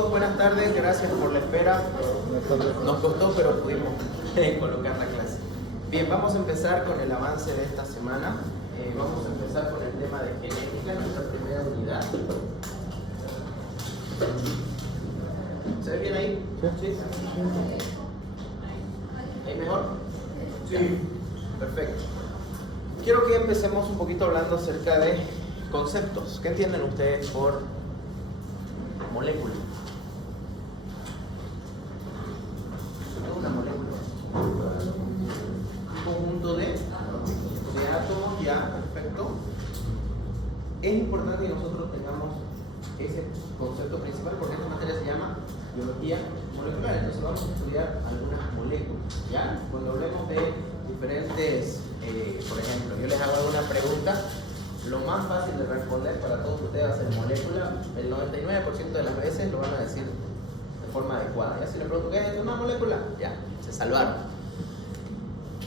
chicos, buenas tardes, gracias por la espera. Nos costó, pero pudimos colocar la clase. Bien, vamos a empezar con el avance de esta semana. Vamos a empezar con el tema de genética, nuestra primera unidad. ¿Se ve bien ahí? ¿Sí? ¿Ahí mejor? Sí. Perfecto. Quiero que empecemos un poquito hablando acerca de conceptos. ¿Qué entienden ustedes por molécula? ¿Qué es una molécula? Un conjunto de átomos, ya, perfecto. Es importante que nosotros tengamos ese concepto principal porque esta materia se llama biología molecular. Entonces vamos a estudiar algunas moléculas, ¿ya? Cuando hablemos de diferentes, por ejemplo, yo les hago alguna pregunta, lo más fácil de responder para todos ustedes va a ser molécula. El 99% de las veces lo van a decir de forma adecuada. Ya si les pregunto, ¿qué es una molécula? Ya, se salvaron.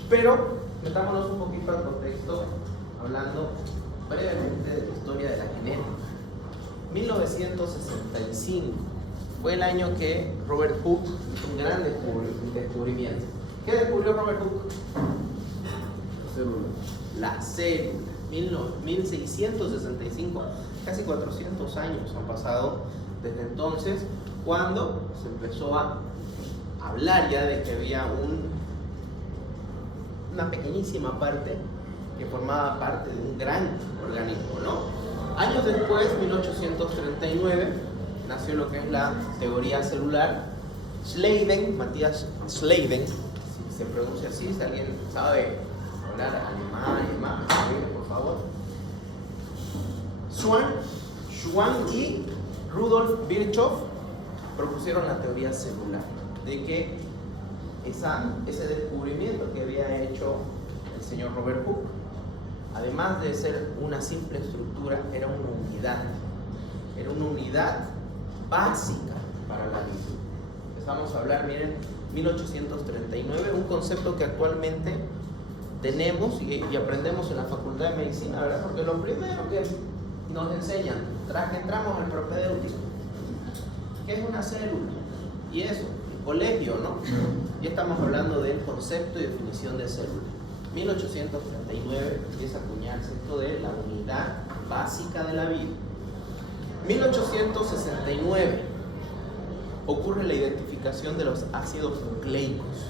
Pero metámonos un poquito al contexto, hablando brevemente de la historia de la genética. 1965 fue el año que Robert Hooke hizo un gran descubrimiento. ¿Qué descubrió Robert Hooke? La célula. 1665, casi 400 años han pasado desde entonces, cuando se empezó a hablar ya de que había una pequeñísima parte que formaba parte de un gran organismo, ¿no? Años después, 1839, nació lo que es la teoría celular. Schleiden, Matthias Schleiden, si se pronuncia así, si alguien sabe hablar alemán y demás, por favor. Schwann y Rudolf Virchow propusieron la teoría celular, de que ese descubrimiento que había hecho el señor Robert Hooke, además de ser una simple estructura, era una unidad básica para la vida. Empezamos a hablar, miren, 1839, un concepto que actualmente tenemos y aprendemos en la Facultad de Medicina, ¿verdad? Porque lo primero que nos enseñan, tras que entramos al propedéutico, ¿qué es una célula? Y eso, el colegio, ¿no? Y estamos hablando del concepto y definición de célula. 1839 empieza a acuñarse esto de la unidad básica de la vida. 1869 ocurre la identificación de los ácidos nucleicos.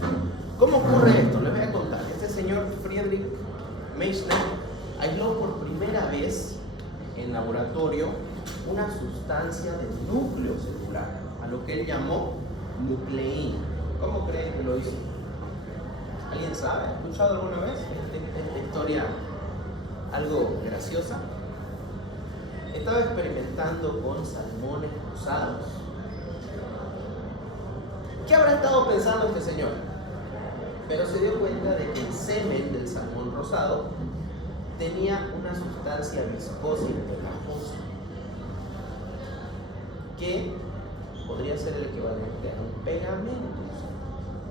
¿Cómo ocurre esto? Les voy a contar. Este señor Friedrich Meissner aisló por primera vez en laboratorio una sustancia del núcleo celular, a lo que él llamó nucleína. ¿Cómo creen que lo hizo? ¿Alguien sabe? ¿Ha escuchado alguna vez esta historia algo graciosa? Estaba experimentando con salmones rosados. ¿Qué habrá estado pensando este señor? Pero se dio cuenta de que el semen del salmón rosado tenía una sustancia viscosa y pegajosa que podría ser el equivalente a un pegamento,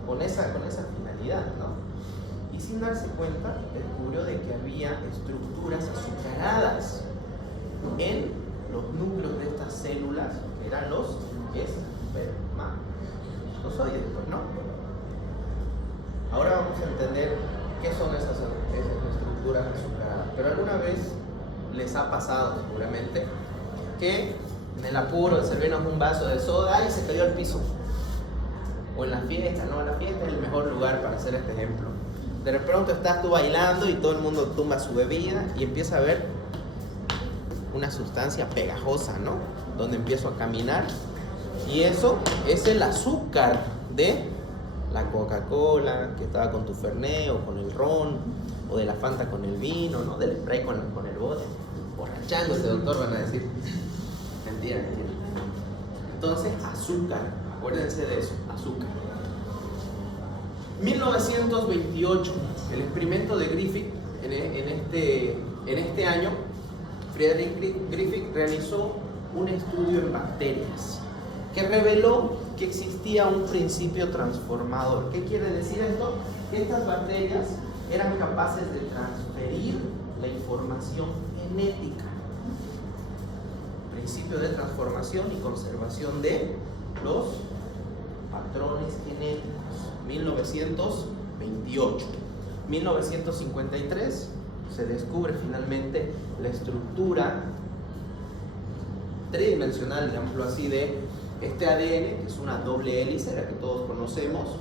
con esa finalidad, ¿no? Y sin darse cuenta, descubrió de que había estructuras azucaradas en los núcleos de estas células, que eran los espermatozoides, pues, ¿no? Ahora vamos a entender qué son esas estructuras azucaradas. Pero alguna vez les ha pasado seguramente que en el apuro de servirnos un vaso de soda y se cayó al piso. O en la fiesta, ¿no? La fiesta es el mejor lugar para hacer este ejemplo. De pronto estás tú bailando y todo el mundo tumba su bebida y empieza a ver una sustancia pegajosa, ¿no? Donde empiezo a caminar y eso es el azúcar de la Coca-Cola que estaba con tu Fernet o con el ron, o de la Fanta con el vino, ¿no? Del spray con el bote. Borrachándose, doctor, van a decir. Mentira. Entonces, azúcar, acuérdense de eso, azúcar. 1928, el experimento de Griffith, en este año, Friedrich Griffith realizó un estudio en bacterias que reveló que existía un principio transformador. ¿Qué quiere decir esto? Que estas bacterias eran capaces de transferir la información genética. Principio de transformación y conservación de los patrones genéticos. 1928. 1953 se descubre finalmente la estructura tridimensional, digámoslo así, de este ADN, que es una doble hélice, la que todos conocemos,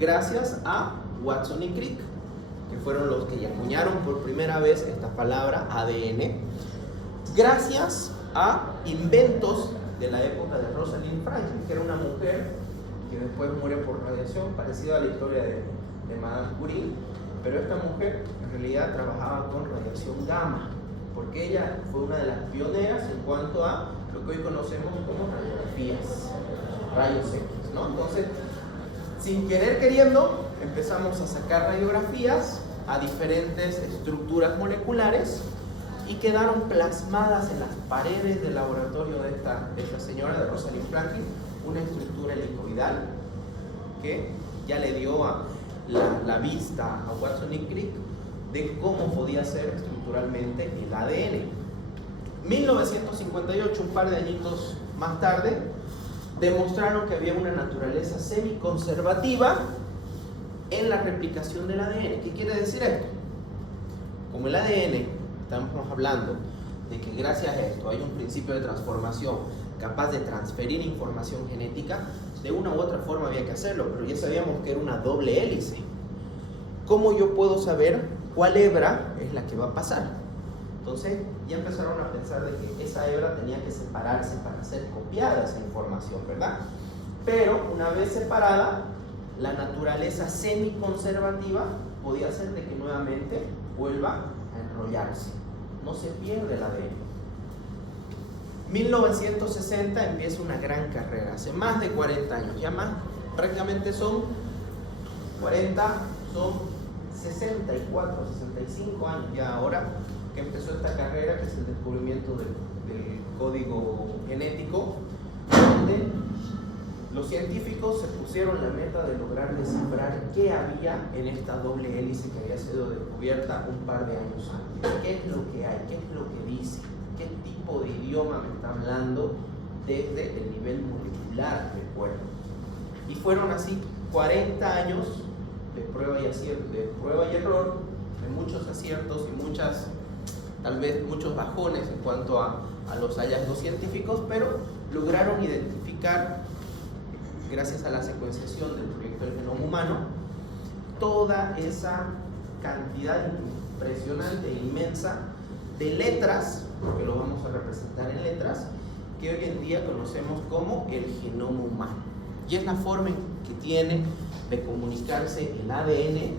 gracias a Watson y Crick, que fueron los que acuñaron por primera vez esta palabra ADN, gracias a inventos de la época de Rosalind Franklin, que era una mujer que después muere por radiación, parecida a la historia de Madame Curie, pero esta mujer en realidad trabajaba con radiación gamma, porque ella fue una de las pioneras en cuanto a lo que hoy conocemos como radiografías, rayos X, ¿no? Entonces, sin querer queriendo, empezamos a sacar radiografías a diferentes estructuras moleculares y quedaron plasmadas en las paredes del laboratorio de esta señora, de Rosalind Franklin, una estructura helicoidal que ya le dio la vista a Watson y Crick de cómo podía ser estructuralmente el ADN. 1958, un par de añitos más tarde, demostraron que había una naturaleza semiconservativa en la replicación del ADN. ¿Qué quiere decir esto? Como el ADN, estamos hablando de que gracias a esto hay un principio de transformación capaz de transferir información genética, de una u otra forma había que hacerlo, pero ya sabíamos que era una doble hélice. ¿Cómo yo puedo saber cuál hebra es la que va a pasar? Entonces ya empezaron a pensar de que esa hebra tenía que separarse para ser copiada esa información, ¿verdad? Pero una vez separada, la naturaleza semiconservativa podía hacer de que nuevamente vuelva a enrollarse. No se pierde el ADN. 1960 empieza una gran carrera, hace más de 40 años, ya más, prácticamente son 40, son 64, 65 años ya ahora que empezó esta carrera, que es el descubrimiento del código genético, donde los científicos se pusieron la meta de lograr descifrar qué había en esta doble hélice que había sido descubierta un par de años antes. ¿Qué es lo que hay? ¿Qué es lo que dice? ¿Qué tipo de idioma me está hablando desde el nivel molecular del cuerpo? Y fueron así 40 años de prueba y acierto, de prueba y error, de muchos aciertos y tal vez muchos bajones en cuanto a los hallazgos científicos, pero lograron identificar, gracias a la secuenciación del proyecto del genoma humano, toda esa cantidad impresionante e inmensa de letras, porque lo vamos a representar en letras, que hoy en día conocemos como el genoma humano. Y es la forma que tiene de comunicarse el ADN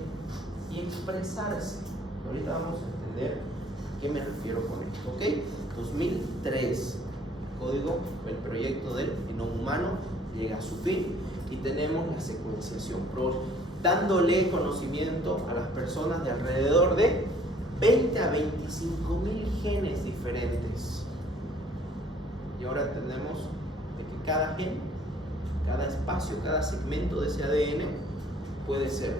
y expresarse. Ahorita vamos a entender a qué me refiero con esto, ¿ok? 2003, el proyecto del genoma humano llega a su fin y tenemos la secuenciación, dándole conocimiento a las personas de alrededor de 20 a 25,000 genes diferentes. Y ahora entendemos de que cada gen, cada espacio, cada segmento de ese ADN puede ser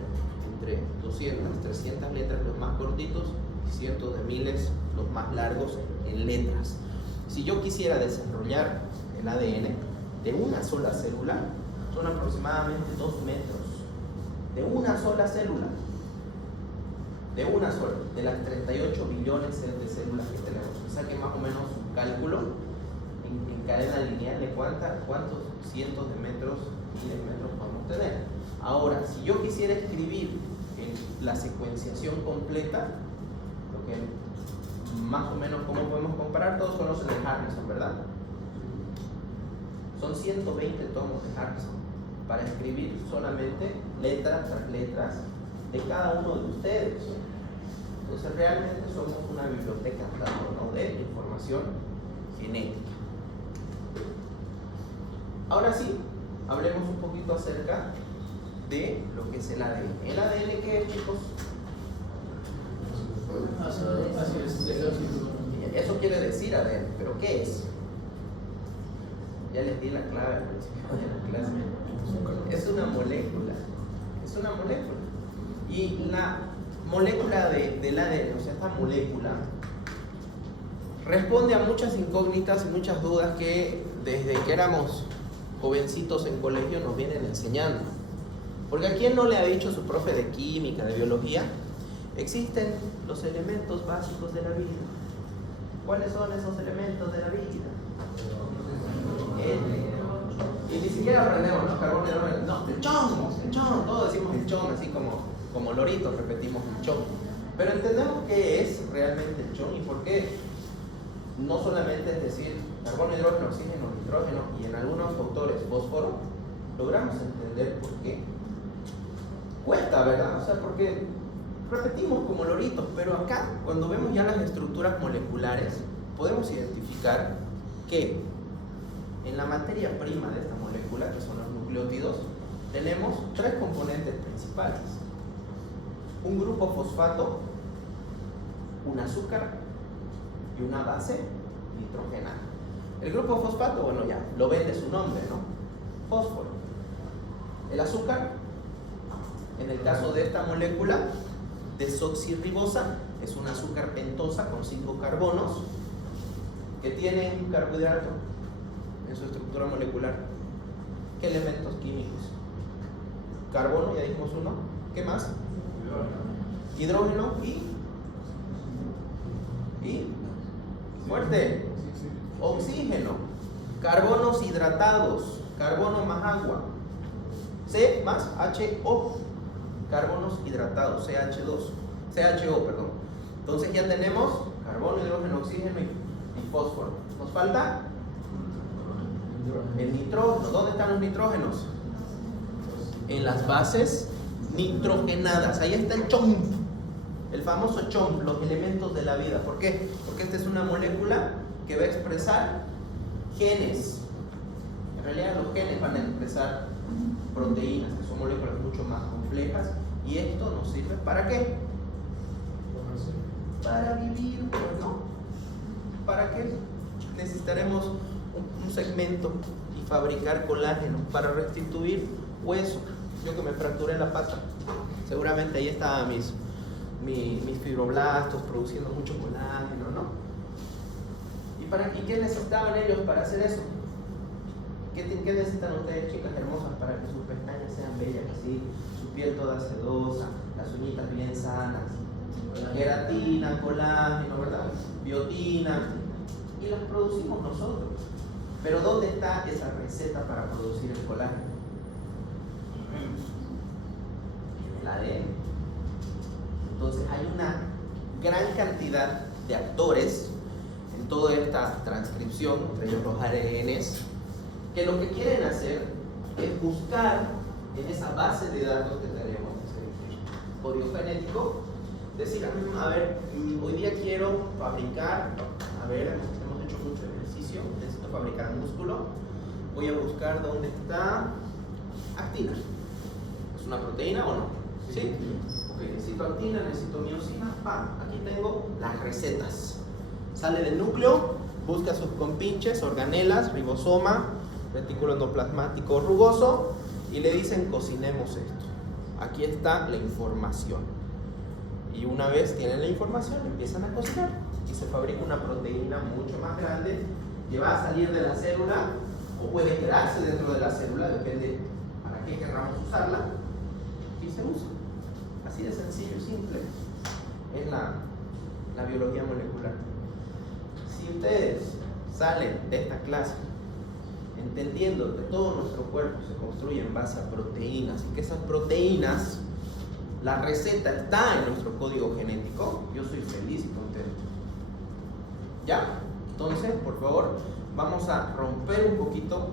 entre 200, 300 letras los más cortitos y cientos de miles los más largos en letras. Si yo quisiera desarrollar el ADN de una sola célula, son aproximadamente 2 metros. De una sola célula. De una sola. De las 38 billones de células que tenemos. O sea que más o menos un cálculo en cadena lineal de cuántos cientos de metros, miles de metros podemos tener. Ahora, si yo quisiera escribir la secuenciación completa, lo que más o menos, ¿cómo podemos comparar? Todos conocen el Harrison, ¿verdad? Son 120 tomos de Harrison para escribir solamente letras tras letras de cada uno de ustedes. Entonces realmente somos una biblioteca andante, ¿no?, de información genética. Ahora sí, hablemos un poquito acerca de lo que es el ADN. ¿El ADN qué es, chicos? Eso quiere decir ADN, pero ¿qué es? Ya les di la clave al principio de la clase. Es una molécula. Es una molécula. Y la molécula del ADN, o sea, esta molécula, responde a muchas incógnitas y muchas dudas que desde que éramos jovencitos en colegio nos vienen enseñando. Porque ¿a quién no le ha dicho su profe de química, de biología? Existen los elementos básicos de la vida. ¿Cuáles son esos elementos de la vida? Y ni siquiera aprendemos los carbonos, no, el chon, todos decimos el chon, así como loritos repetimos el chon. Pero entendemos qué es realmente el chon y por qué no solamente es decir carbono, hidrógeno, oxígeno, nitrógeno y en algunos autores fósforo, logramos entender por qué. Cuesta, ¿verdad? O sea, porque repetimos como loritos, pero acá, cuando vemos ya las estructuras moleculares, podemos identificar que en la materia prima de esta molécula, que son los nucleótidos, tenemos tres componentes principales. Un grupo fosfato, un azúcar y una base nitrogenada. El grupo fosfato, bueno, ya lo ven de su nombre, ¿no? Fósforo. El azúcar, en el caso de esta molécula, desoxirribosa, es un azúcar pentosa con 5 carbonos que tiene un carbohidrato en su estructura molecular. ¿Qué elementos químicos? Carbono, ya dijimos uno. ¿Qué más? Hidrógeno y fuerte, oxígeno. Carbonos hidratados, carbono más agua, C más HO, carbonos hidratados, CHO, perdón. Entonces ya tenemos carbono, hidrógeno, oxígeno y fósforo. ¿Nos falta? El nitrógeno. ¿Dónde están los nitrógenos? En las bases nitrogenadas. Ahí está el CHOMP, el famoso CHOMP, los elementos de la vida. ¿Por qué? Porque esta es una molécula que va a expresar genes. En realidad los genes van a expresar proteínas, que son moléculas mucho más complejas. Y esto nos sirve ¿para qué? Para vivir, ¿no? ¿Para qué? Necesitaremos un segmento y fabricar colágeno para restituir hueso. Yo que me fracturé la pata, seguramente ahí estaban mis fibroblastos produciendo mucho colágeno, ¿no? ¿Y qué necesitaban ellos para hacer eso? ¿Qué necesitan ustedes, chicas hermosas, para que sus pestañas sean bellas así, su piel toda sedosa, las uñitas bien sanas? Queratina, colágeno, ¿verdad? Biotina, y las producimos nosotros. Pero ¿dónde está esa receta para producir el colágeno? En el ADN. Entonces hay una gran cantidad de actores en toda esta transcripción, entre ellos los ARNs, que lo que quieren hacer es buscar en esa base de datos que tenemos, ese código genético, decir, a ver, hoy día quiero fabricar, a ver, hemos hecho mucho ejercicio, necesito fabricar músculo, voy a buscar dónde está actina. ¿Es una proteína o no? ¿Sí? Ok, necesito actina, necesito miosina, ¡pam! Aquí tengo las recetas. Sale del núcleo, busca sus compinches, organelas, ribosoma, retículo endoplasmático rugoso, y le dicen cocinemos esto. Aquí está la información. Y una vez tienen la información, empiezan a cocinar y se fabrica una proteína mucho más grande que va a salir de la célula o puede quedarse dentro de la célula, depende para qué querramos usarla, y se usa. Así de sencillo y simple es la biología molecular. Si ustedes salen de esta clase entendiendo que todo nuestro cuerpo se construye en base a proteínas y que esas proteínas, la receta está en nuestro código genético, yo soy feliz y contento. ¿Ya? Entonces, por favor, vamos a romper un poquito,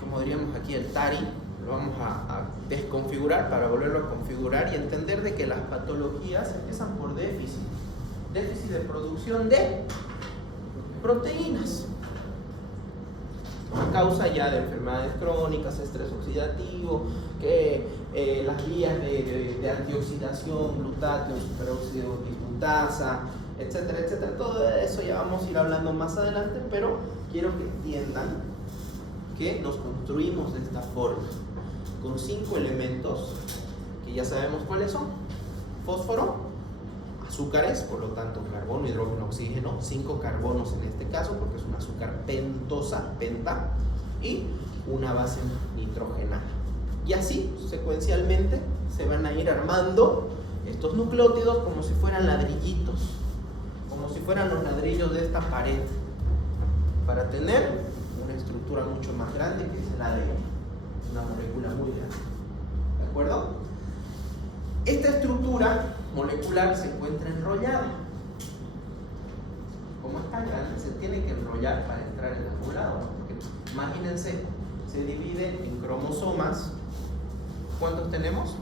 como diríamos aquí, el TARI, lo vamos a desconfigurar para volverlo a configurar y entender de que las patologías empiezan por déficit de producción de proteínas. A causa ya de enfermedades crónicas, estrés oxidativo, que las vías de antioxidación, glutatión, superóxido, dismutasa, etcétera, etcétera. Todo eso ya vamos a ir hablando más adelante, pero quiero que entiendan que nos construimos de esta forma, con 5 elementos que ya sabemos cuáles son: fósforo, azúcares, por lo tanto carbono, hidrógeno, oxígeno, 5 carbonos en este caso porque es un azúcar pentosa, penta, y una base nitrogenada. Y así, secuencialmente, se van a ir armando estos nucleótidos como si fueran ladrillitos, como si fueran los ladrillos de esta pared, para tener una estructura mucho más grande que es el ADN, una molécula muy grande. ¿De acuerdo? Esta estructura molecular se encuentra enrollada. Como es tan grande, se tiene que enrollar para entrar en algún lado. Porque, imagínense, se divide en cromosomas. ¿Cuántos tenemos?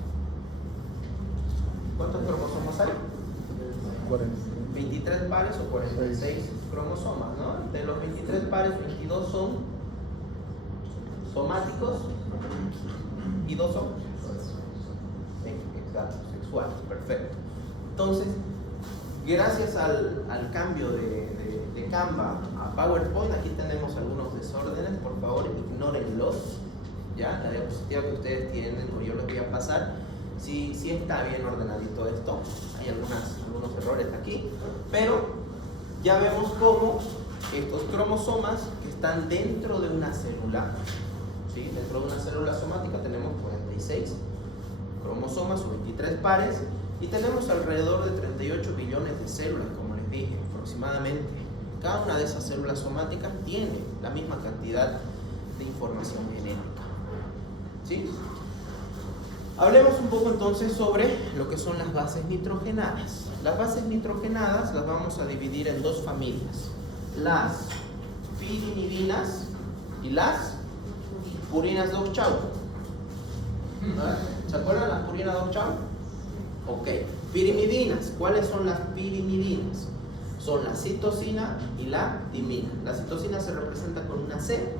¿Cuántos cromosomas hay? 23 pares o 46 cromosomas, ¿no? De los 23 pares, 22 son somáticos y 2 son sexuales. Perfecto. Entonces, gracias al cambio de Canva a PowerPoint, aquí tenemos algunos desórdenes, por favor ignórenlos. ¿Ya? La diapositiva que ustedes tienen, o yo les voy a pasar, sí está bien ordenadito esto. Hay algunos errores aquí, pero ya vemos cómo estos cromosomas que están dentro de una célula, ¿sí? Dentro de una célula somática tenemos 46 cromosomas o 23 pares, y tenemos alrededor de 38 billones de células, como les dije, aproximadamente. Cada una de esas células somáticas tiene la misma cantidad de información genética. ¿Sí? Hablemos un poco entonces sobre lo que son las bases nitrogenadas. Las bases nitrogenadas las vamos a dividir en dos familias: las pirimidinas y las purinas 2-chau. ¿Se acuerdan las purinas 2-chau? Ok. Pirimidinas. ¿Cuáles son las pirimidinas? Son la citosina y la timina. La citosina se representa con una C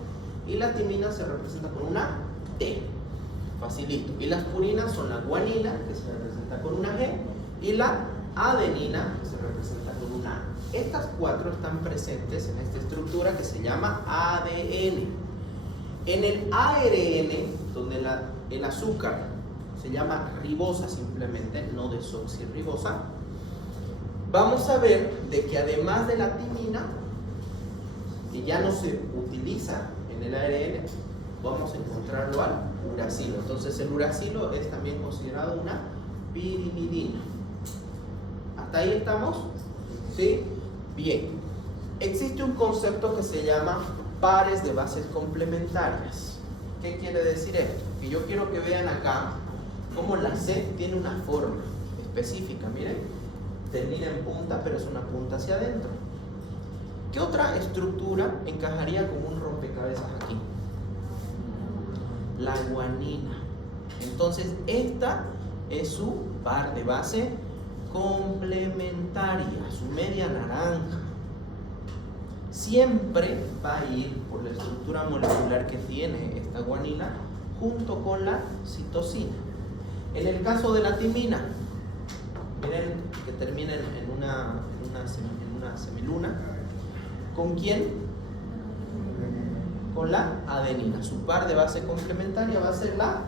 y la timina se representa con una T. Facilito. Y las purinas son la guanina, que se representa con una G, y la adenina, que se representa con una A. Estas cuatro están presentes en esta estructura que se llama ADN. En el ARN, donde el azúcar se llama ribosa simplemente, no desoxirribosa, vamos a ver de que además de la timina, que ya no se utiliza en el ARN, vamos a encontrarlo al uracilo. Entonces el uracilo es también considerado una pirimidina. ¿Hasta ahí estamos? ¿Sí? Bien. Existe un concepto que se llama pares de bases complementarias. ¿Qué quiere decir esto? Que yo quiero que vean acá cómo la C tiene una forma específica. Miren, termina en punta, pero es una punta hacia adentro. ¿Qué otra estructura encajaría como un rompecabezas aquí? La guanina. Entonces esta es su par de base complementaria, su media naranja. Siempre va a ir por la estructura molecular que tiene esta guanina junto con la citosina. En el caso de la timina, miren que termina en una semiluna. ¿Con quién? Con la adenina. Su par de base complementaria va a ser la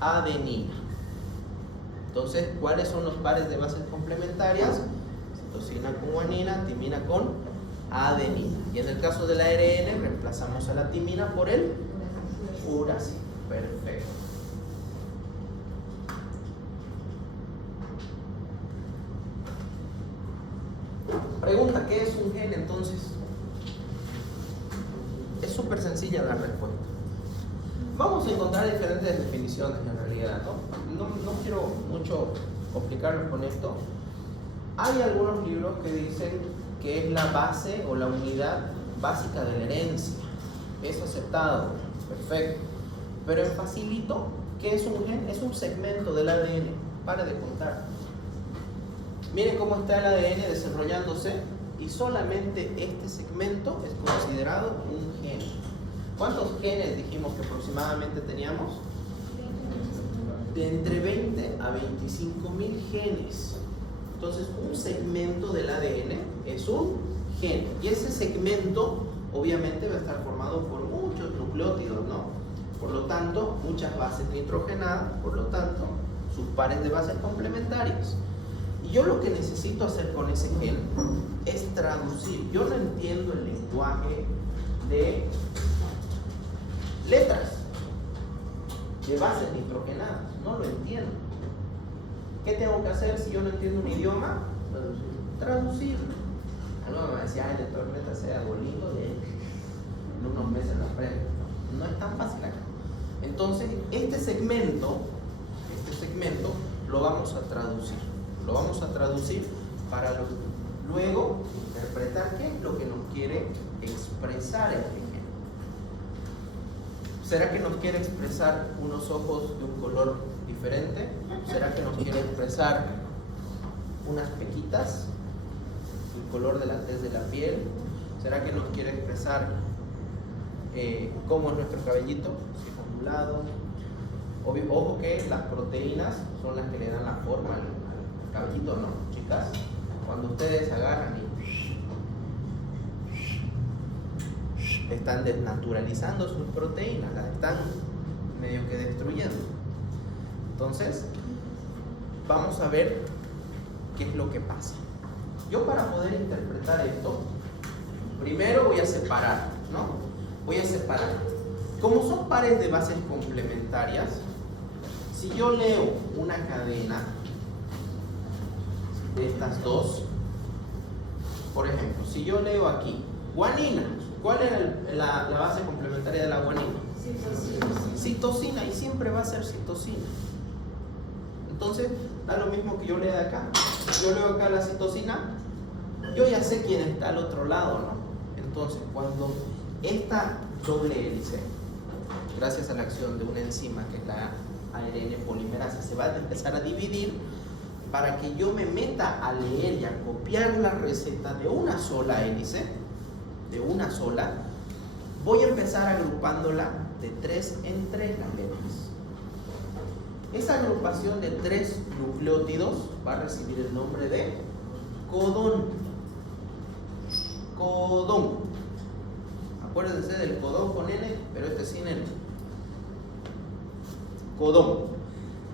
adenina. Entonces, ¿cuáles son los pares de bases complementarias? Citosina con guanina, timina con adenina. Y en el caso del ARN, reemplazamos a la timina por el uracilo. Perfecto. Pregunta, ¿qué es un gen entonces? Es súper sencilla la respuesta. Vamos a encontrar diferentes definiciones en realidad, no quiero mucho complicarlo con esto. Hay algunos libros que dicen que es la base o la unidad básica de la herencia. Es aceptado, perfecto. Pero en facilito, ¿qué es un gen? Es un segmento del ADN. Pare de contar. Miren cómo está el ADN desarrollándose y solamente este segmento es considerado un gen. ¿Cuántos genes dijimos que aproximadamente teníamos? De entre 20 a 25.000 genes. Entonces, un segmento del ADN es un gen. Y ese segmento, obviamente, va a estar formado por muchos nucleótidos, ¿no? Por lo tanto, muchas bases nitrogenadas, por lo tanto, sus pares de bases complementarias. Y yo lo que necesito hacer con ese gen es traducir. Yo no entiendo el lenguaje de letras de bases nitrogenadas. No lo entiendo. ¿Qué tengo que hacer si yo no entiendo un idioma? Traducirlo. Algunos me decía, el lector meta sea Duolingo, en unos meses lo aprende. No es tan fácil acá. Entonces, este segmento lo vamos a traducir. Lo vamos a traducir para luego interpretar qué es lo que nos quiere expresar el ejemplo. ¿Será que nos quiere expresar unos ojos de un color diferente? ¿Será que nos quiere expresar unas pequitas? ¿El color de la tez de la piel? ¿Será que nos quiere expresar cómo es nuestro cabellito? Si es ondulado. Ojo que las proteínas son las que le dan la forma al cabellito, ¿no, chicas? Cuando ustedes agarran y están desnaturalizando sus proteínas, las están medio que destruyendo. Entonces, vamos a ver qué es lo que pasa. Yo, para poder interpretar esto, primero voy a separar, ¿no? Voy a separar. Como son pares de bases complementarias, si yo leo una cadena de estas dos, por ejemplo, si yo leo aquí guanina, ¿cuál es la base complementaria de la guanina? Citosina, y siempre va a ser citosina. Entonces, da lo mismo que yo lea acá. Yo leo acá la citosina, yo ya sé quién está al otro lado, ¿no? Entonces, cuando esta doble hélice, gracias a la acción de una enzima que es la ARN polimerasa, se va a empezar a dividir, para que yo me meta a leer y a copiar la receta de una sola hélice, voy a empezar agrupándola de 3 en 3 las letras. Esa agrupación de 3 nucleótidos va a recibir el nombre de codón. Codón. Acuérdense del codón con N, pero este sin N. Codón.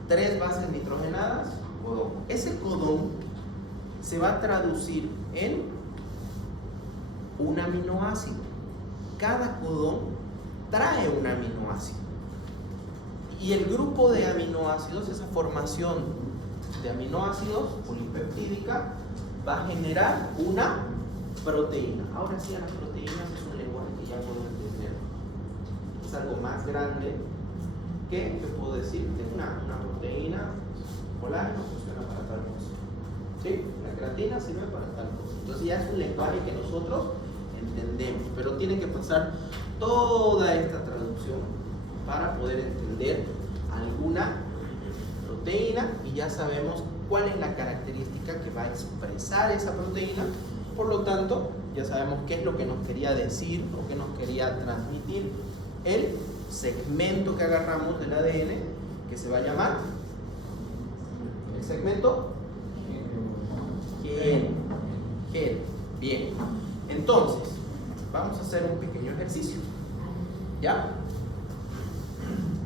3 bases nitrogenadas, codón. Ese codón se va a traducir en un aminoácido. Cada codón trae un aminoácido. Y el grupo de aminoácidos, esa formación de aminoácidos polipeptídica, va a generar una proteína. Ahora sí, a las proteínas es un lenguaje que ya puedo entender. Es algo más grande que yo puedo decir que una proteína, colágeno, funciona para tal cosa. ¿Sí? La creatina sirve para tal cosa. Entonces ya es un lenguaje que nosotros entendemos, pero tiene que pasar toda esta traducción para poder entender alguna proteína, y ya sabemos cuál es la característica que va a expresar esa proteína. Por lo tanto, ya sabemos qué es lo que nos quería decir o qué nos quería transmitir el segmento que agarramos del ADN, que se va a llamar el segmento gen. Bien, entonces vamos a hacer un pequeño ejercicio. ¿Ya?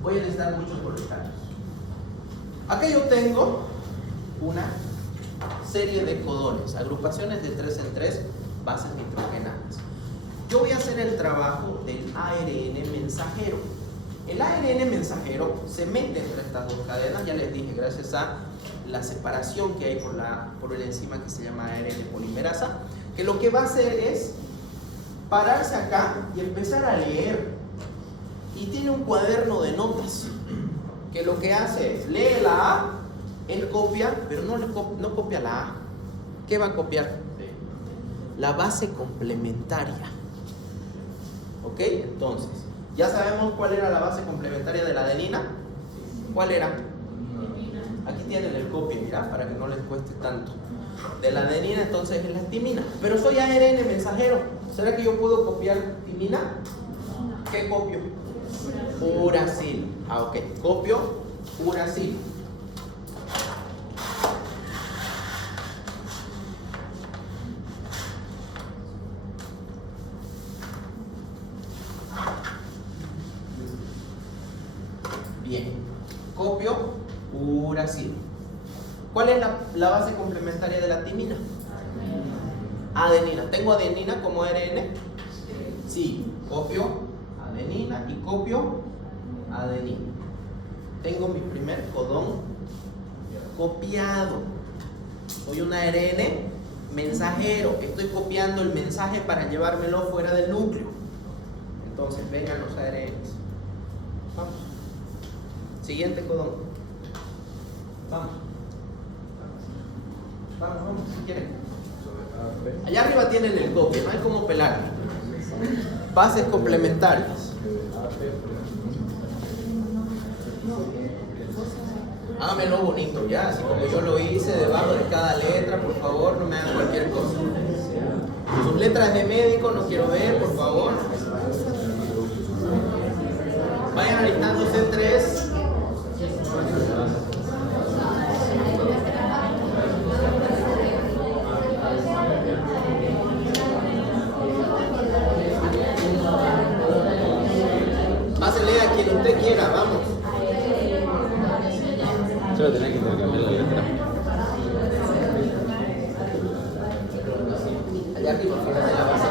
Voy a necesitar muchos comentarios. Acá yo tengo una serie de codones, agrupaciones de 3 en 3 bases nitrogenadas. Yo voy a hacer el trabajo del ARN mensajero. El ARN mensajero se mete entre estas dos cadenas, ya les dije, gracias a la separación que hay por el enzima que se llama ARN polimerasa, que lo que va a hacer es pararse acá y empezar a leer. Y tiene un cuaderno de notas que lo que hace es lee la A, él copia, pero no copia la A. ¿Qué va a copiar? La base complementaria. ¿Ok? Entonces, ya sabemos cuál era la base complementaria de la adenina. ¿Cuál era? Aquí tienen el copy, mira, para que no les cueste tanto. De la adenina, entonces, es la timina. Pero soy ARN mensajero. ¿Será que yo puedo copiar timina? ¿Qué copio? Uracil. Ah, ok. Copio uracil. Bien. Copio uracil. ¿Cuál es la base complementaria de la timina? Adenina. ¿Tengo adenina como ARN? Sí. Copio adenina y copio adenina. Tengo mi primer codón copiado. Soy un ARN mensajero. Estoy copiando el mensaje para llevármelo fuera del núcleo. Entonces vengan los ARNs. Vamos. Siguiente codón. Vamos. Vamos, si quieren. Allá arriba tienen el copio, no hay como pelar. Bases complementarias. Hágamelo bonito, ya, así como yo lo hice, debajo de cada letra, por favor, no me hagan cualquier cosa. Sus letras de médico no quiero ver, por favor. Vayan alistándose 3. Pásenle a quien usted quiera, vamos. Solo tenés que intercambiar la letra. Allá arriba, fíjate la base.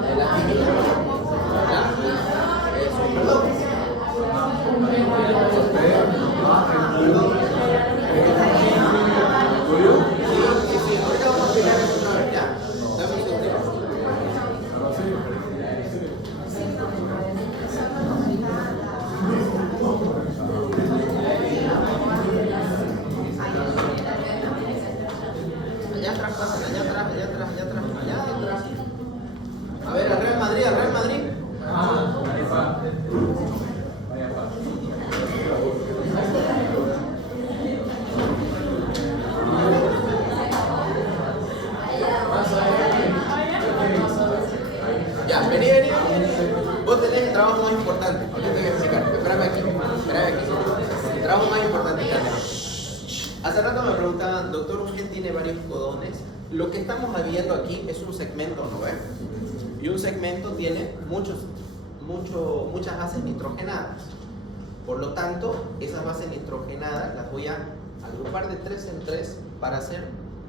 De la química. Eso, perdón. Sí, ahorita vamos a pegar eso una vez, ya. Dame un segundo. Allá atrás, pasen, allá atrás. A ver, al Real Madrid. Ya, vení. Vos tenés el trabajo más importante. Ahorita te voy a explicar. Espérame aquí. El trabajo más importante que tenés. Hace rato me preguntaban, doctor, ¿usted tiene varios codones? Lo que estamos viendo aquí es un segmento, ¿no ves? Y un segmento tiene muchas bases nitrogenadas. Por lo tanto, esas bases nitrogenadas las voy a agrupar de 3 en 3 para hacer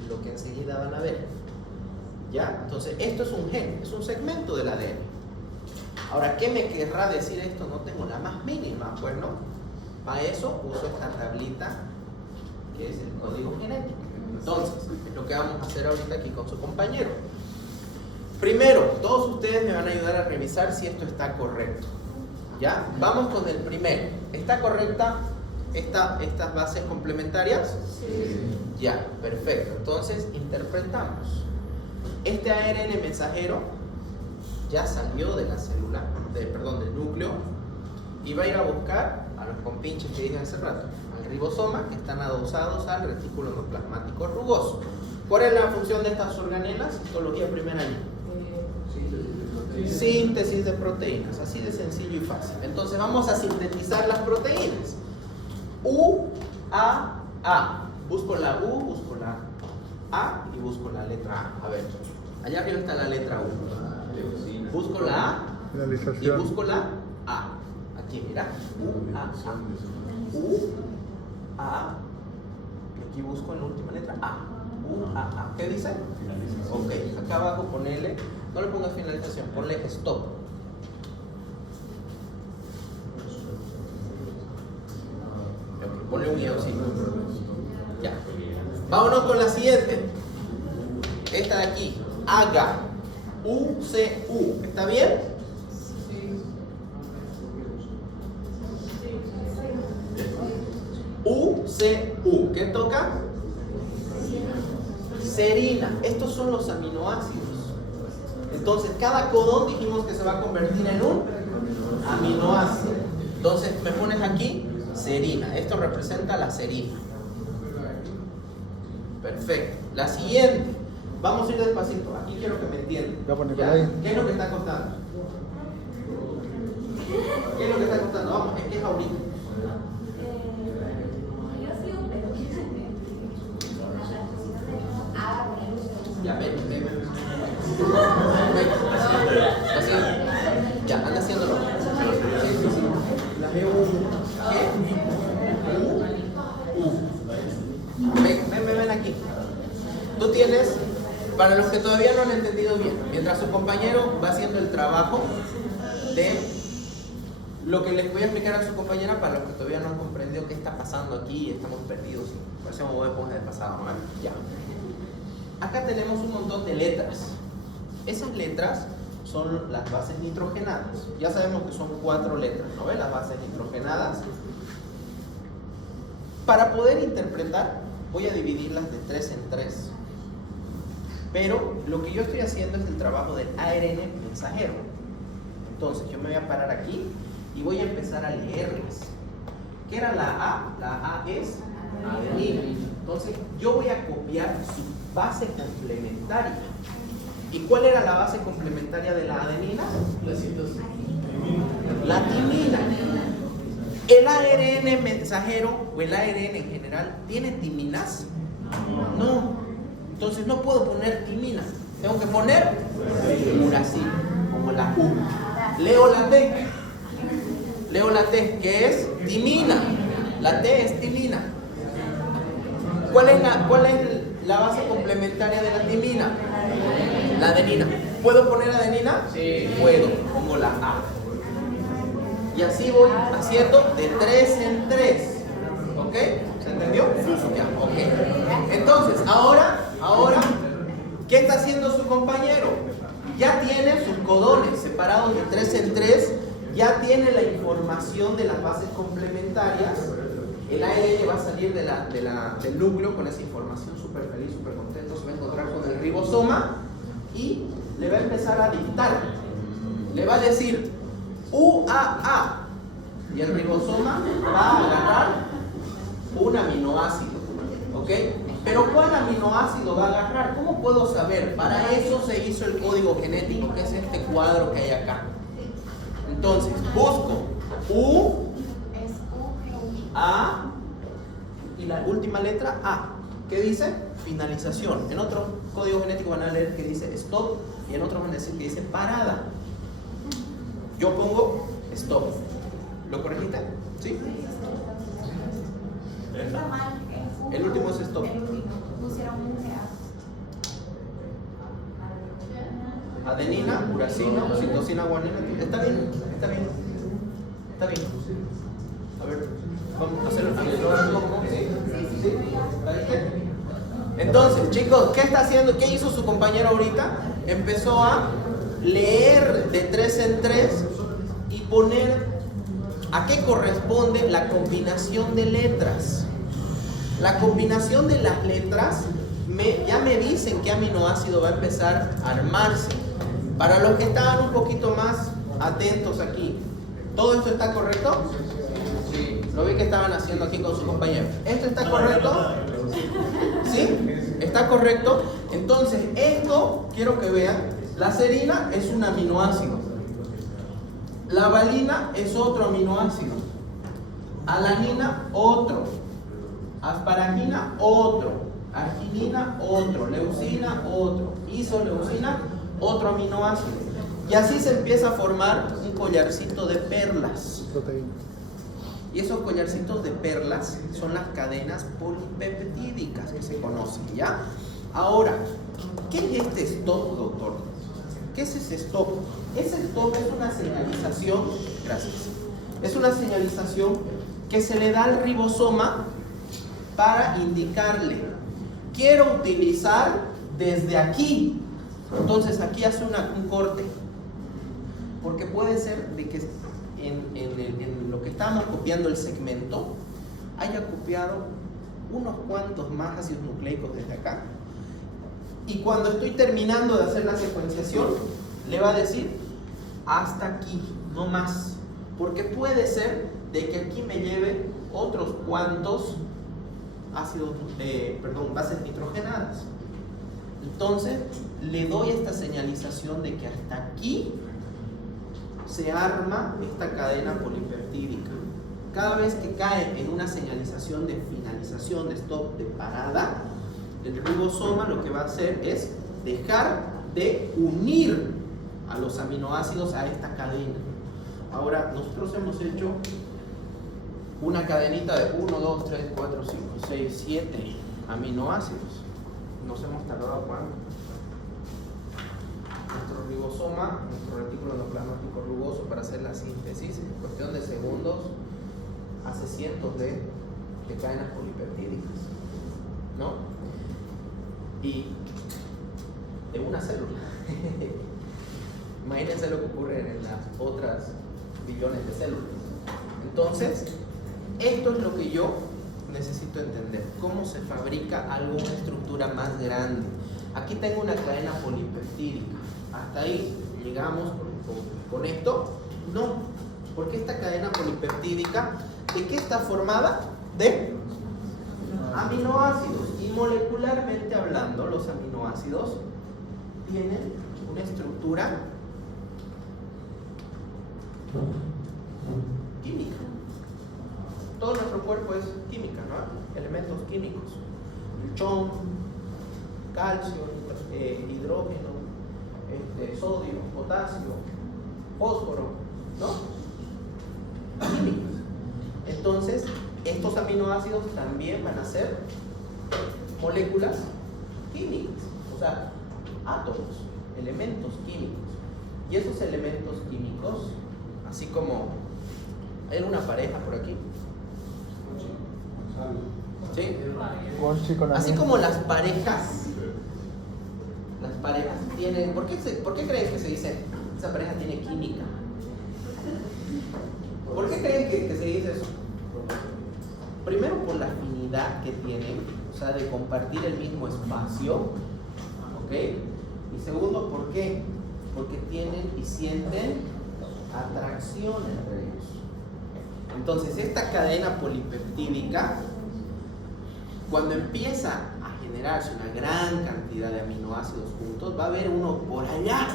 lo que enseguida van a ver. ¿Ya? Entonces, esto es un gen, es un segmento del ADN. Ahora, ¿qué me querrá decir esto? No tengo la más mínima. Pues no. Para eso uso esta tablita que es el código genético. Entonces, es lo que vamos a hacer ahorita aquí con su compañero. Primero, todos ustedes me van a ayudar a revisar si esto está correcto. ¿Ya? Vamos con el primero. ¿Está correcta estas bases complementarias? Sí. Ya, perfecto. Entonces, interpretamos. Este ARN mensajero ya salió de la célula, del núcleo, y va a ir a buscar a los compinches que dije hace rato, al ribosoma, que están adosados al retículo endoplasmático rugoso. ¿Cuál es la función de estas organelas? Histología primera línea. Síntesis de proteínas, así de sencillo y fácil. Entonces vamos a sintetizar las proteínas. U, A. Busco la U, busco la A y busco la letra A. A ver, allá arriba está la letra U. Busco la A y busco la A. Aquí, mira. U, A. Y aquí busco la última letra A. A. ¿Qué dice? Ok, acá abajo ponele, no le pongas finalización, ponle stop. Okay, ponle un guioncito. Ya. Vámonos con la siguiente. Esta de aquí. Haga. UCU. ¿Está bien? UCU. ¿Qué toca? Serina. Estos son los aminoácidos. Entonces, cada codón dijimos que se va a convertir en un aminoácido. Entonces, me pones aquí serina. Esto representa la serina. Perfecto. La siguiente. Vamos a ir despacito. Aquí quiero que me entiendan. ¿Qué es lo que está costando? ¿Qué es lo que está costando? Vamos, es que es ahorita. Ya, ven. Así. Ya, anda haciéndolo. Sí. La veo. ¿Qué? Ven aquí. Tú tienes para los que todavía no han entendido bien, mientras su compañero va haciendo el trabajo de lo que les voy a explicar a su compañera, para los que todavía no han comprendido qué está pasando aquí, estamos perdidos, parecemos Bob Esponja del pasado, ¿no? Ya. Acá tenemos un montón de letras. Esas letras son las bases nitrogenadas. Ya sabemos que son 4 letras, ¿no ven? Las bases nitrogenadas. Para poder interpretar, voy a dividirlas de 3 en 3. Pero lo que yo estoy haciendo es el trabajo del ARN mensajero. Entonces yo me voy a parar aquí y voy a empezar a leerles. ¿Qué era la A? La A es adenina. Entonces yo voy a copiar su base complementaria. ¿Y cuál era la base complementaria de la adenina? La timina. ¿El ARN mensajero o el ARN en general tiene timinas? No. Entonces no puedo poner timina. Tengo que poner uracil, como la U. Leo la T. Leo la T, que es timina. La T es timina. ¿Cuál es la base complementaria de la timina? La adenina. ¿Puedo poner adenina? Sí. Puedo, como la A. Y así voy haciendo de 3 en 3. ¿Ok? ¿Se entendió? Sí. Ya, ok. Entonces, ahora, ¿qué está haciendo su compañero? Ya tiene sus codones separados de 3 en 3. Ya tiene la información de las bases complementarias. El ARN va a salir del núcleo con esa información, súper feliz, súper contento. Se va a encontrar con el ribosoma y le va a empezar a dictar. Le va a decir UAA y el ribosoma va a agarrar un aminoácido. ¿Ok? Pero ¿cuál aminoácido va a agarrar? ¿Cómo puedo saber? Para eso se hizo el código genético, que es este cuadro que hay acá. Entonces, busco U, A y la última letra A. ¿Qué dice? Finalización. En otro código genético van a leer que dice stop y en otro van a decir que dice parada. Yo pongo stop. ¿Lo corregiste? ¿Sí? El último es stop. Adenina, uracina, citosina, guanina. ¿Está bien? ¿Está bien? ¿Está bien? A ver, vamos a hacerlo. ¿Sí? ¿Está bien? Entonces, chicos, ¿qué está haciendo? ¿Qué hizo su compañero ahorita? Empezó a leer de 3 en 3 y poner a qué corresponde la combinación de letras. La combinación de las letras ya me dicen qué aminoácido va a empezar a armarse. Para los que estaban un poquito más atentos aquí, ¿todo esto está correcto? Sí. Lo vi que estaban haciendo aquí con su compañero. ¿Esto está correcto? ¿Sí? ¿Está correcto? Entonces, esto, quiero que vean, la serina es un aminoácido. La valina es otro aminoácido. Alanina, otro. Asparagina, otro. Arginina, otro. Leucina, otro. Isoleucina, otro aminoácido. Y así se empieza a formar un collarcito de perlas. Y esos collarcitos de perlas son las cadenas polipeptídicas que se conocen, ¿ya? Ahora, ¿qué es este stop, doctor? ¿Qué es ese stop? Ese stop es una señalización, gracias, es una señalización que se le da al ribosoma para indicarle, quiero utilizar desde aquí. Entonces aquí hace un corte, porque puede ser de que en lo que estábamos copiando el segmento haya copiado unos cuantos más ácidos nucleicos desde acá, y cuando estoy terminando de hacer la secuenciación le va a decir hasta aquí, no más, porque puede ser de que aquí me lleve otros cuantos bases nitrogenadas. Entonces le doy esta señalización de que hasta aquí se arma esta cadena polipeptídica. Cada vez que cae en una señalización de finalización, de stop, de parada, el ribosoma lo que va a hacer es dejar de unir a los aminoácidos a esta cadena. Ahora, nosotros hemos hecho una cadenita de 1, 2, 3, 4, 5, 6, 7 aminoácidos. Nos hemos tardado ¿cuánto? plástico rugoso para hacer la síntesis. En cuestión de segundos hace cientos de cadenas polipeptídicas, ¿no? Y de una célula. Imagínense lo que ocurre en las otras billones de células. Entonces, esto es lo que yo necesito entender. ¿Cómo se fabrica algo, una estructura más grande? Aquí tengo una cadena polipeptídica. Hasta ahí llegamos con esto. No, porque esta cadena polipeptídica, ¿de qué está formada? De aminoácidos. Y molecularmente hablando, los aminoácidos tienen una estructura química. Todo nuestro cuerpo es química, ¿no? Elementos químicos. Lechón, calcio, hidrógeno, sodio, potasio, fósforo, ¿no? Químicos. Entonces, estos aminoácidos también van a ser moléculas químicas, o sea, átomos, elementos químicos. Y esos elementos químicos, así como hay una pareja por aquí, ¿sí? Así como las parejas tienen, ¿por qué creen que se dice esa pareja tiene química? ¿Por qué creen que se dice eso? Primero por la afinidad que tienen, o sea, de compartir el mismo espacio, ¿ok? Y segundo, ¿por qué? Porque tienen y sienten atracción entre ellos. Entonces, esta cadena polipeptídica, cuando empieza a generarse una gran cantidad de aminoácidos juntos, va a haber uno por allá.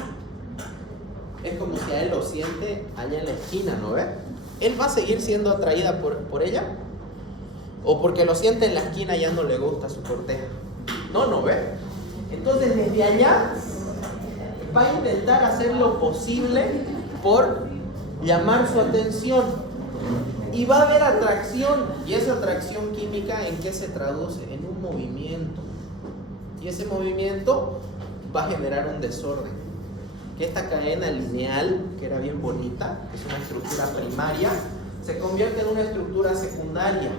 Es como si a él lo siente allá en la esquina, ¿no ve? Él va a seguir siendo atraída por ella, o porque lo siente en la esquina y ya no le gusta su corteja. No ve. Entonces, desde allá va a intentar hacer lo posible por llamar su atención. Y va a haber atracción. Y esa atracción química, ¿en qué se traduce? En un movimiento. Y ese movimiento va a generar un desorden. Que esta cadena lineal, que era bien bonita, que es una estructura primaria, se convierte en una estructura secundaria,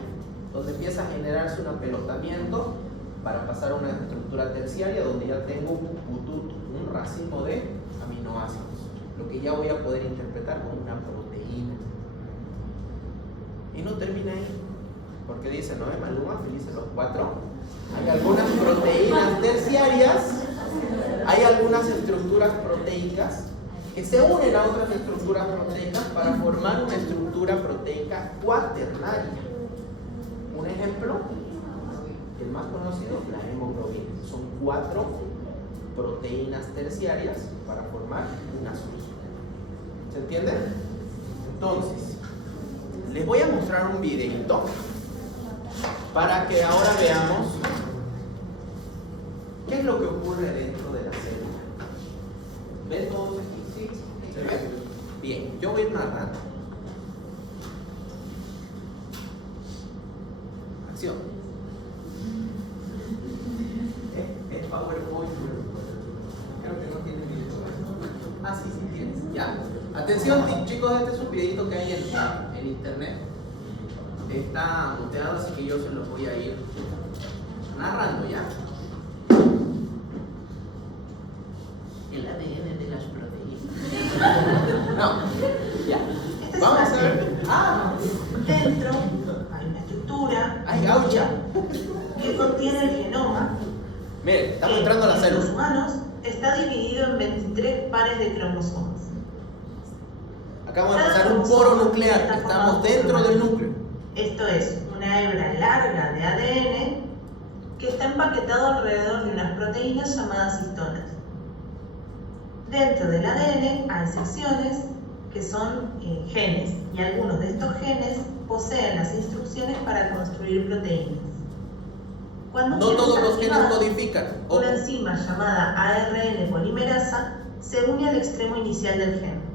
donde empieza a generarse un apelotamiento para pasar a una estructura terciaria, donde ya tengo un racimo de aminoácidos, lo que ya voy a poder interpretar como una proteína. Y no termina ahí, porque dice, ¿no? Maluma, felices los cuatro. Hay algunas proteínas terciarias, hay algunas estructuras proteicas que se unen a otras estructuras proteicas para formar una estructura proteica cuaternaria. Un ejemplo, el más conocido, la hemoglobina. Son 4 proteínas terciarias para formar una sola. ¿Se entiende? Entonces, les voy a mostrar un videito para que ahora veamos qué es lo que ocurre dentro de la célula. ¿Ven todos aquí? ¿Sí? ¿Se ve? Bien, yo voy a ir narrando. Acción. Es PowerPoint. Creo que no tiene video. Ah, sí, sí tienes. Ya. Atención, chicos, este es un videito que hay en internet. Está muteado, así que yo se los voy a ir narrando, ¿ya? El ADN de las proteínas. No, ya. Vamos a ver. Dentro hay una estructura. ¡Ay, gaucha! Que contiene el genoma. Mire, estamos entrando a la En célula. los humanos está dividido en 23 pares de cromosomas. Acabamos de pasar un poro nuclear. Estamos dentro del núcleo. Esto es una hebra larga de ADN que está empaquetado alrededor de unas proteínas llamadas histonas. Dentro del ADN hay secciones que son genes, y algunos de estos genes poseen las instrucciones para construir proteínas. Cuando No todos los genes codifican. Ojo. Una enzima llamada ARN polimerasa se une al extremo inicial del gen.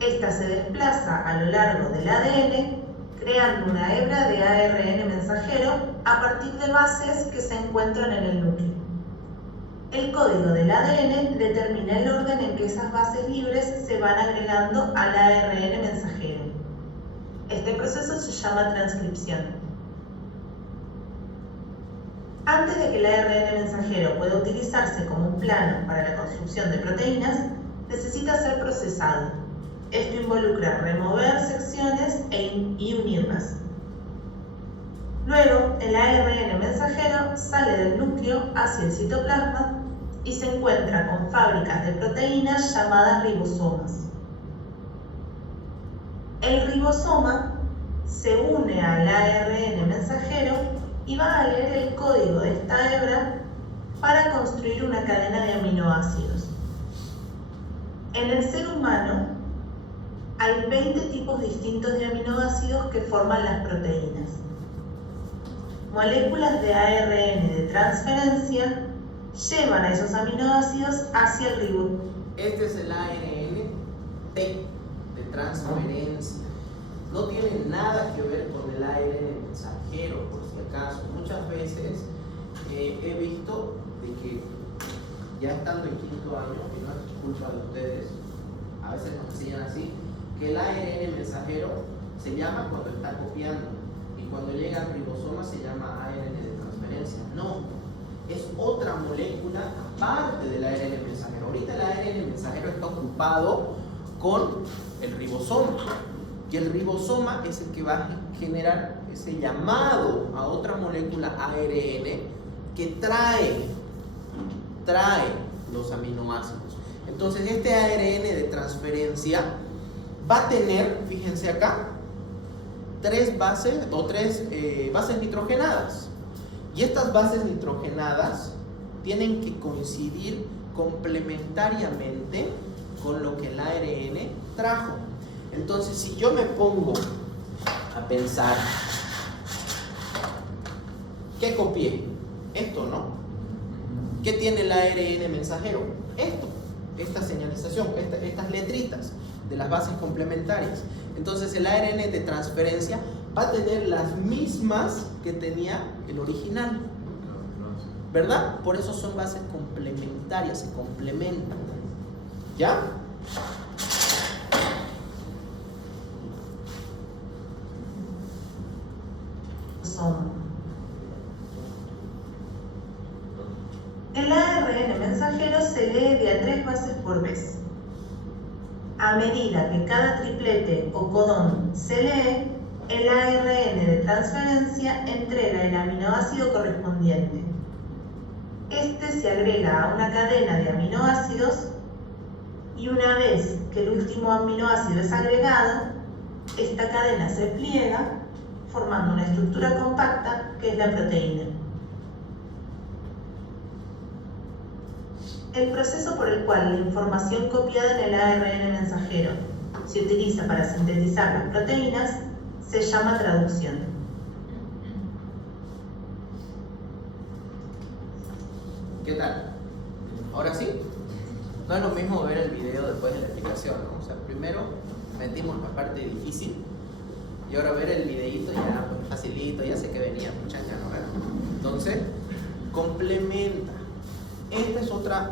Esta se desplaza a lo largo del ADN, creando una hebra de ARN mensajero a partir de bases que se encuentran en el núcleo. El código del ADN determina el orden en que esas bases libres se van agregando al ARN mensajero. Este proceso se llama transcripción. Antes de que el ARN mensajero pueda utilizarse como un plano para la construcción de proteínas, necesita ser procesado. Esto involucra remover secciones y unirlas. Luego, el ARN mensajero sale del núcleo hacia el citoplasma y se encuentra con fábricas de proteínas llamadas ribosomas. El ribosoma se une al ARN mensajero y va a leer el código de esta hebra para construir una cadena de aminoácidos. En el ser humano hay 20 tipos distintos de aminoácidos que forman las proteínas. Moléculas de ARN de transferencia llevan a esos aminoácidos hacia el ribosoma. Este es el ARN T de transferencia. No tiene nada que ver con el ARN mensajero, por si acaso. Muchas veces he visto de que ya estando en quinto año, que no es culpa de ustedes, a veces nos enseñan así, que el ARN mensajero se llama cuando está copiando y cuando llega al ribosoma se llama ARN de transferencia. No, es otra molécula aparte del ARN mensajero. Ahorita el ARN mensajero está ocupado con el ribosoma. Y el ribosoma es el que va a generar ese llamado a otra molécula ARN que trae los aminoácidos. Entonces este ARN de transferencia va a tener, fíjense acá, tres bases nitrogenadas. Y estas bases nitrogenadas tienen que coincidir complementariamente con lo que el ARN trajo. Entonces, si yo me pongo a pensar, ¿qué copié? Esto, ¿no? ¿Qué tiene el ARN mensajero? Esto, esta señalización, estas letritas de las bases complementarias. Entonces, el ARN de transferencia va a tener las mismas que tenía el original, ¿verdad? Por eso son bases complementarias, se complementan. ¿Ya? El ARN mensajero se lee de a 3 bases por vez. A medida que cada triplete o codón se lee, el ARN de transferencia entrega el aminoácido correspondiente. Este se agrega a una cadena de aminoácidos y una vez que el último aminoácido es agregado, esta cadena se pliega formando una estructura compacta que es la proteína. El proceso por el cual la información copiada en el ARN mensajero se utiliza para sintetizar las proteínas se llama traducción. ¿Qué tal? ¿Ahora sí? No es lo mismo ver el video después de la explicación, ¿no? O sea, primero metimos la parte difícil y ahora ver el videíto ya pues, facilito, ya sé que venía, muchachos, ¿no? Entonces, complementa. Esta es otra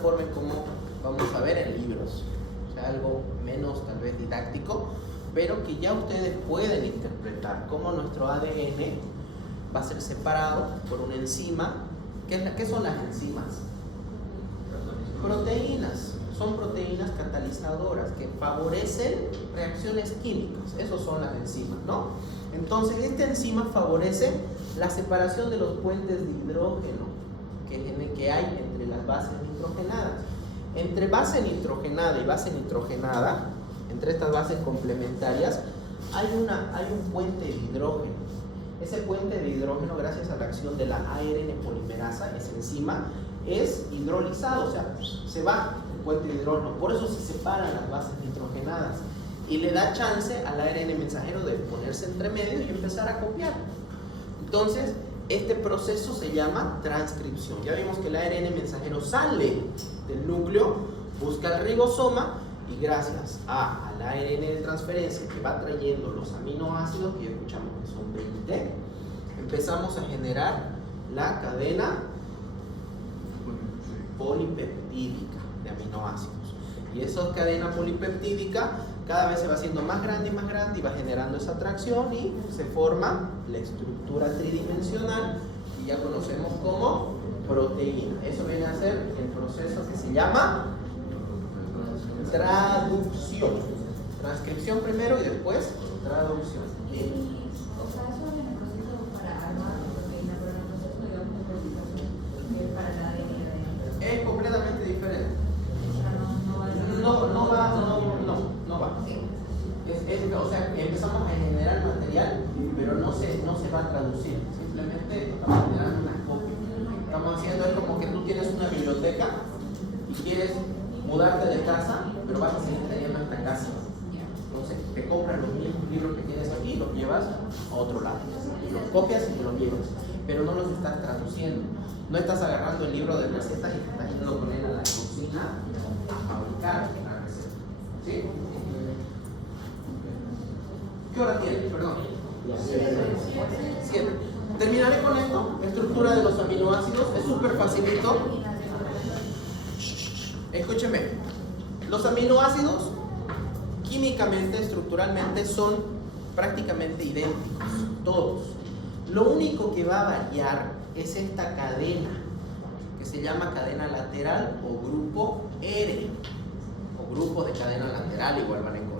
forma en cómo vamos a ver en libros. O sea, algo menos tal vez didáctico, pero que ya ustedes pueden interpretar cómo nuestro ADN va a ser separado por una enzima. ¿Qué son las enzimas? Proteínas. Son proteínas catalizadoras que favorecen reacciones químicas. Esas son las enzimas, ¿no? Entonces, esta enzima favorece la separación de los puentes de hidrógeno que hay entre las bases nitrogenadas. Entre base nitrogenada y base nitrogenada, entre estas bases complementarias, hay un puente de hidrógeno. Ese puente de hidrógeno, gracias a la acción de la ARN polimerasa, esa enzima, es hidrolizado, o sea, se va el puente de hidrógeno. Por eso se separan las bases nitrogenadas y le da chance al ARN mensajero de ponerse entre medio y empezar a copiar. Entonces, este proceso se llama transcripción. Ya vimos que el ARN mensajero sale del núcleo, busca el ribosoma y gracias al ARN de transferencia que va trayendo los aminoácidos, que ya escuchamos que son 20, empezamos a generar la cadena polipeptídica de aminoácidos. Y esa cadena polipeptídica cada vez se va haciendo más grande y va generando esa atracción y se forma la estructura tridimensional que ya conocemos como proteína. Eso viene a ser el proceso que se llama traducción. Transcripción primero y después traducción. O sea, eso es el proceso para armar la proteína, pero en el proceso, digamos, de replicación, que es para la ADN. Es completamente diferente. O sea, no va a ser. No va. O sea, empezamos a generar material, pero no se va a traducir. Simplemente estamos generando una copia. Estamos haciendo, es como que tú tienes una biblioteca y quieres mudarte de casa, pero vas a seguir teniendo esta casa. Entonces, te compras los mismos libros que tienes aquí y los llevas a otro lado. Los copias y te los llevas, pero no los estás traduciendo. No estás agarrando el libro de recetas y te estás yendo con él a la cocina a fabricar la receta. ¿Sí? ¿Qué hora tiene? Perdón. 7. Terminaré con esto. Estructura de los aminoácidos. Es súper facilito. Escúcheme. Los aminoácidos químicamente, estructuralmente son prácticamente idénticos. Todos. Lo único que va a variar es esta cadena que se llama cadena lateral o grupo R. O grupo de cadena lateral, igual van a encontrar.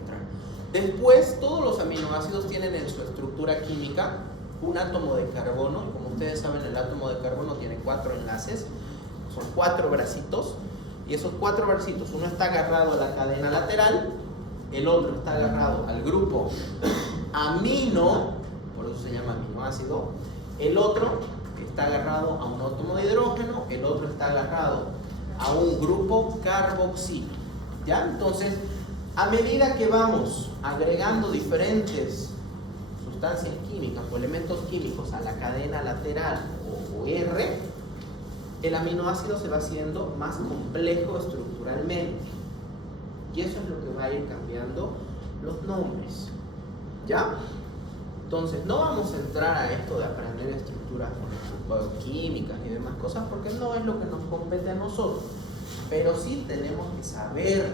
Después, todos los aminoácidos tienen en su estructura química un átomo de carbono, y como ustedes saben, el átomo de carbono tiene 4 enlaces, son 4 bracitos, y esos 4 bracitos, uno está agarrado a la cadena lateral, el otro está agarrado al grupo amino, por eso se llama aminoácido, el otro está agarrado a un átomo de hidrógeno, el otro está agarrado a un grupo carboxilo. ¿Ya? Entonces, a medida que vamos agregando diferentes sustancias químicas o elementos químicos a la cadena lateral o R, el aminoácido se va haciendo más complejo estructuralmente. Y eso es lo que va a ir cambiando los nombres. ¿Ya? Entonces, no vamos a entrar a esto de aprender estructuras químicas y demás cosas porque no es lo que nos compete a nosotros. Pero sí tenemos que saber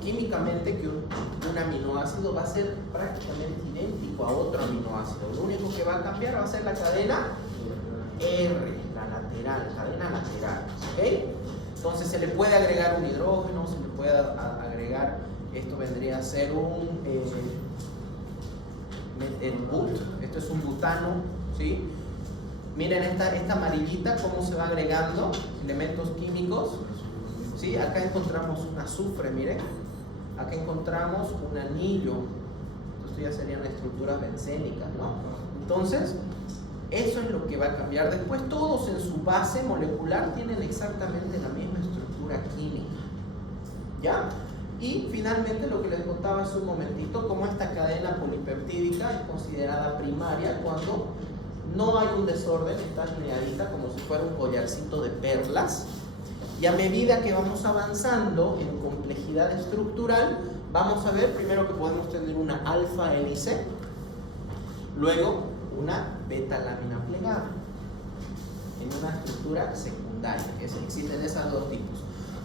químicamente que un aminoácido va a ser prácticamente idéntico a otro aminoácido. Lo único que va a cambiar va a ser la cadena R, la lateral, cadena lateral. ¿Ok? Entonces se le puede agregar un hidrógeno, se le puede agregar, esto vendría a ser esto es un butano, ¿sí? Miren esta amarillita, cómo se va agregando elementos químicos, ¿sí? Acá encontramos un azufre, miren, acá encontramos un anillo, esto ya serían estructuras bencénicas, ¿no? Entonces, eso es lo que va a cambiar. Después todos en su base molecular tienen exactamente la misma estructura química, ¿ya? Y finalmente lo que les contaba hace un momentito, como esta cadena polipeptídica es considerada primaria cuando no hay un desorden, está alineadita como si fuera un collarcito de perlas. Y a medida que vamos avanzando en complejidad estructural, vamos a ver primero que podemos tener una alfa hélice, luego una beta lámina plegada en una estructura secundaria. Existen esas dos tipos.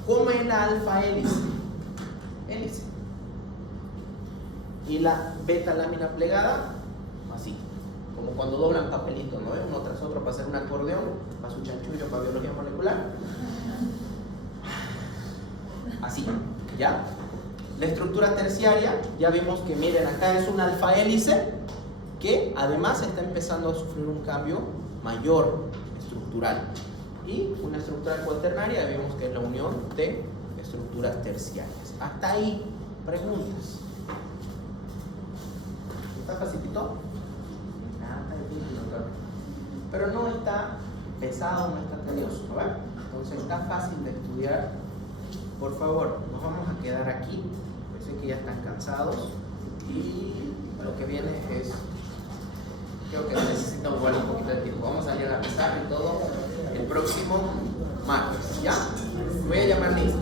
¿Cómo es la alfa hélice? Hélice. Y la beta lámina plegada, así, como cuando doblan papelitos, ¿no? Uno tras otro para hacer un acordeón, para su chanchullo, para biología molecular. Así, ¿ya? La estructura terciaria, ya vimos que miren, acá es una alfa hélice que además está empezando a sufrir un cambio mayor estructural. Y una estructura cuaternaria, vimos que es la unión de estructuras terciarias. Hasta ahí, preguntas. ¿Está facilito? Está difícil, pero no está pesado, no está tedioso, ¿no? Entonces está fácil de estudiar. Por favor, nos vamos a quedar aquí. Pues sé que ya están cansados y lo que viene es, creo que necesitamos igual un poquito de tiempo. Vamos a ir a la pizarra y todo el próximo martes, ¿ya? Voy a llamar Liz.